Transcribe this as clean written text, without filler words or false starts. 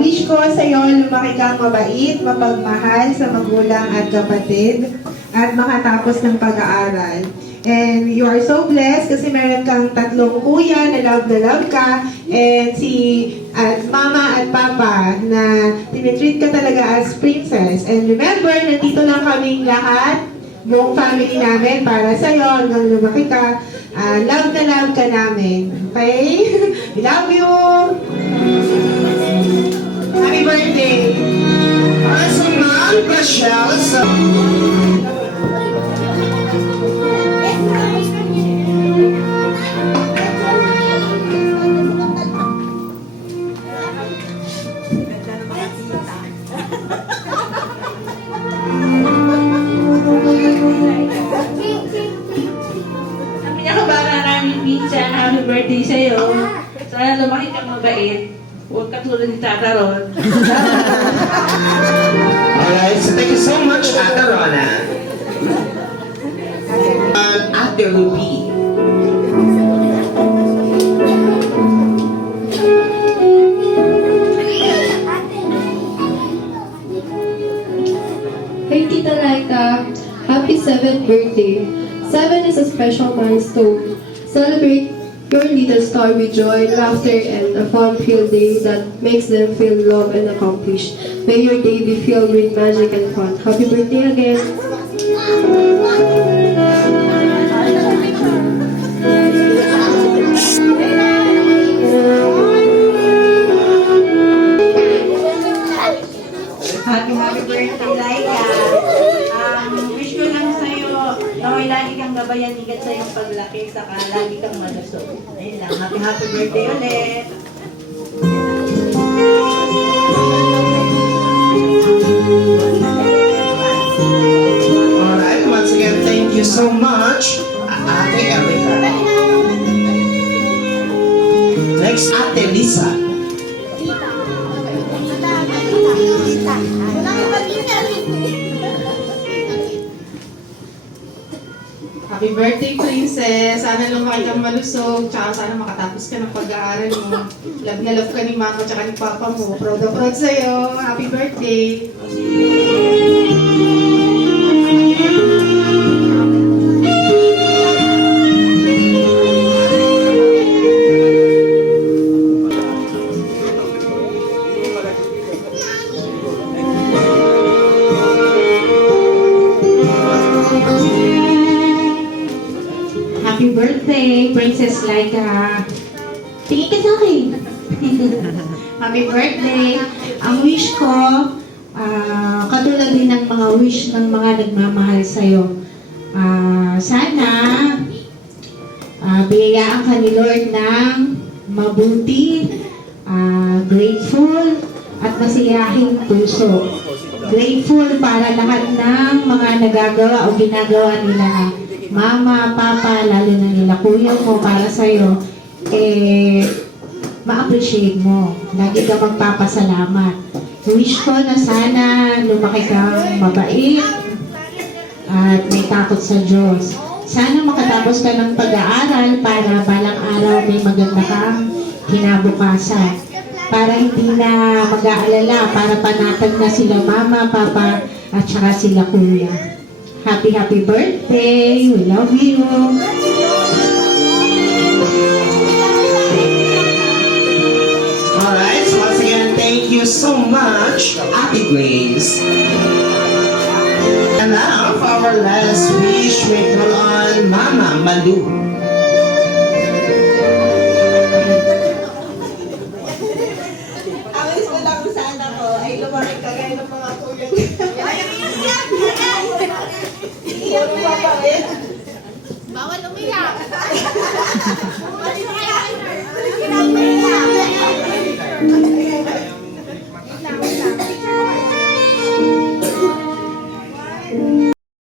Wish ko sa iyo, lumaki kang mabait, mapagmahal sa magulang at kapatid, at makatapos ng pag-aaral. And you are so blessed kasi meron kang tatlong kuya na love ka, and mama at papa na tinitreat ka talaga as princess. And remember, nandito lang kaming lahat, buong family namin para sa'yo hanggang lumaki ka. Love na love ka namin. Okay? We love you! Happy birthday! Alright, so Ma'am Rachel, Minsan, happy birthday sa'yo. Sana lumaki kang mabait. Huwag katulad ni Tata Ron. alright, so thank you so much, Ate Rona. Ate Ruby. Hey Tita Laika, happy 7th birthday. 7 is a special milestone. Celebrate your little star with joy, laughter, and a fun-filled day that makes them feel loved and accomplished. May your day be filled with magic and fun. Happy birthday again! Happy birthday, Laika. Wish ko lang sa'yo, naway lagi kang gabayan igat sa iyong paglaki, saka lagi kang malusog. Ayun lang, happy birthday ulit. Alright, once again, thank you so much, Ate Erica. Next, Ate Lisa. Happy birthday, princess! Sana lumaki kang malusog, tsaka sana makatapos ka ng pag-aaral mo. Love na love ka ni mama tsaka ni papa mo. Proud na proud sa'yo. Happy birthday! Happy birthday, Princess Laika. Tingin ka sa akin. Happy birthday. Ang wish ko, katulad din ng mga wish ng mga nagmamahal sa'yo. Sana, biyayaan ka ni Lord ng mabuti, grateful, at masiyahing puso. Grateful para lahat ng mga nagagawa o ginagawa nila na mama, papa, lalo na nila kuya mo para sa'yo, ma-appreciate mo. Lagi ka magpapasalamat. Wish ko na sana lumaki kang mabait at may takot sa Diyos. Sana makatapos ka ng pag-aaral para balang araw may maganda kang kinabukasan. Para hindi na mag-aalala, para panatag na sila mama, papa, at saka sila kuya. Happy birthday! We love you! Alright, so once again, thank you so much, Ate Grace. And now, for our last wish, we call on Mama Malu. Awis ko lang sana ko ay lumaki ka gaya ng mga kuya. Iyak na yan. Bawal umiyak.